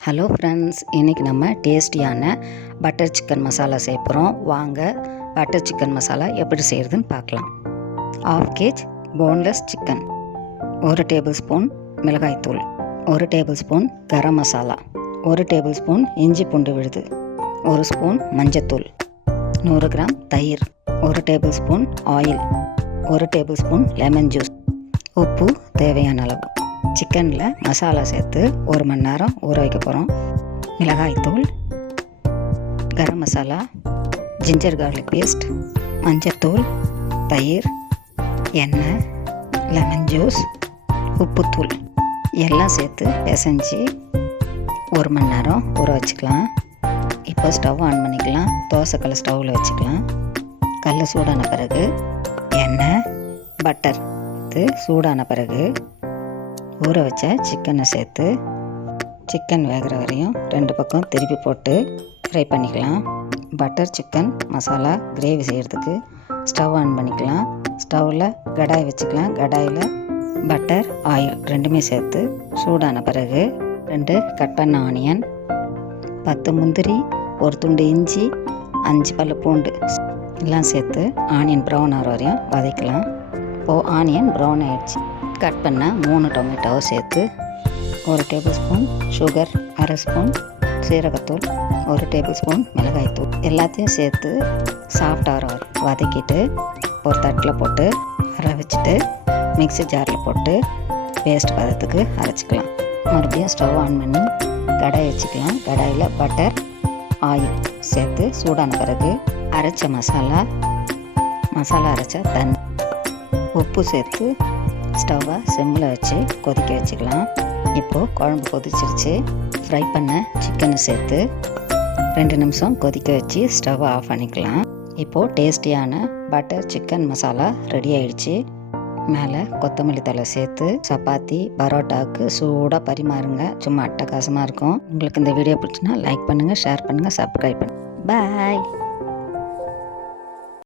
Hello friends, இன்றைக்கி நம்ம டேஸ்டியான பட்டர் சிக்கன் மசாலா செய்ய போகிறோம். வாங்க பட்டர் சிக்கன் மசாலா எப்படி செய்கிறதுன்னு பார்க்கலாம். 1/2 kg boneless chicken, 1 table spoon மிளகாய்த்தூள், 1 table spoon garam masala, 1 table spoon இஞ்சி பூண்டு விழுது, 1 ஸ்பூன் மஞ்சத்தூள், 100 கிராம் தயிர், 1 table spoon oil, 1 table spoon lemon juice, உப்பு தேவையான அளவு. சிக்கனில் மசாலா சேர்த்து 1 மணி நேரம் ஊற வைக்க போகிறோம். மிளகாய்த்தூள், garam masala, ginger garlic paste, மஞ்சத்தூள், தயிர், எண்ணெய், லெமன் ஜூஸ், உப்புத்தூள் எல்லாம் சேர்த்து பிசைஞ்சு 1 மணி நேரம் ஊற வச்சுக்கலாம். இப்போ ஸ்டவ் ஆன் பண்ணிக்கலாம். தோசைக்கல் ஸ்டவ்வில் வச்சுக்கலாம். கல் சூடான பிறகு எண்ணெய், பட்டர் சூடான பிறகு ஊற வச்ச சிக்கனை சேர்த்து சிக்கன் வேகிற வரையும் 2 பக்கம் திருப்பி போட்டு ஃப்ரை பண்ணிக்கலாம். பட்டர் சிக்கன் மசாலா கிரேவி செய்கிறதுக்கு ஸ்டவ் ஆன் பண்ணிக்கலாம். ஸ்டவ்வில் கடாய் வச்சுக்கலாம். கடாயில் பட்டர், ஆயில் ரெண்டுமே சேர்த்து சூடான பிறகு 2 கட் பண்ண ஆனியன், 10 முந்திரி, 1 துண்டு இஞ்சி, 5 பல்லு பூண்டு எல்லாம் சேர்த்து ஆனியன் ப்ரௌன் ஆகிற வரையும் வதக்கலாம். இப்போது ஆனியன் ப்ரௌன் ஆகிடுச்சு. கட் பண்ண 3 டொமேட்டோவை சேர்த்து 1 டேபிள் ஸ்பூன் சுகர், 1/2 ஸ்பூன் சீரகத்தூள், 1 டேபிள் ஸ்பூன் மிளகாய்த்தூள் எல்லாத்தையும் சேர்த்து சாஃப்டாக வதக்கிட்டு ஒரு தட்டில் போட்டு அரை வச்சுட்டு மிக்ஸி ஜாரில் போட்டு பேஸ்ட் பதத்துக்கு அரைச்சிக்கலாம். மறுபடியும் ஸ்டவ் ஆன் பண்ணி கடாய் வச்சுக்கலாம். கடாயில் பட்டர், ஆயில் சேர்த்து சூடான பிறகு அரைச்ச மசாலா அரைச்ச தண்ணி, உப்பு சேர்த்து ஸ்டவ்வை சிம்மில் வச்சு கொதிக்க வச்சுக்கலாம். இப்போது குழம்பு கொதிச்சிருச்சு. ஃப்ரை பண்ண சிக்கனை சேர்த்து 2 நிமிஷம் கொதிக்க வச்சு ஸ்டவ்வை ஆஃப் பண்ணிக்கலாம். இப்போது டேஸ்டியான பட்டர் சிக்கன் மசாலா ரெடி ஆயிடுச்சு. மேலே கொத்தமல்லி தழை சேர்த்து சப்பாத்தி, பரோட்டாவுக்கு சூடாக பரிமாறுங்க. சும்மா அட்டகாசமாக இருக்கும். உங்களுக்கு இந்த வீடியோ பிடிச்சுன்னா லைக் பண்ணுங்கள், ஷேர் பண்ணுங்கள், சப்ஸ்கிரைப் பண்ணுங்கள். பாய்.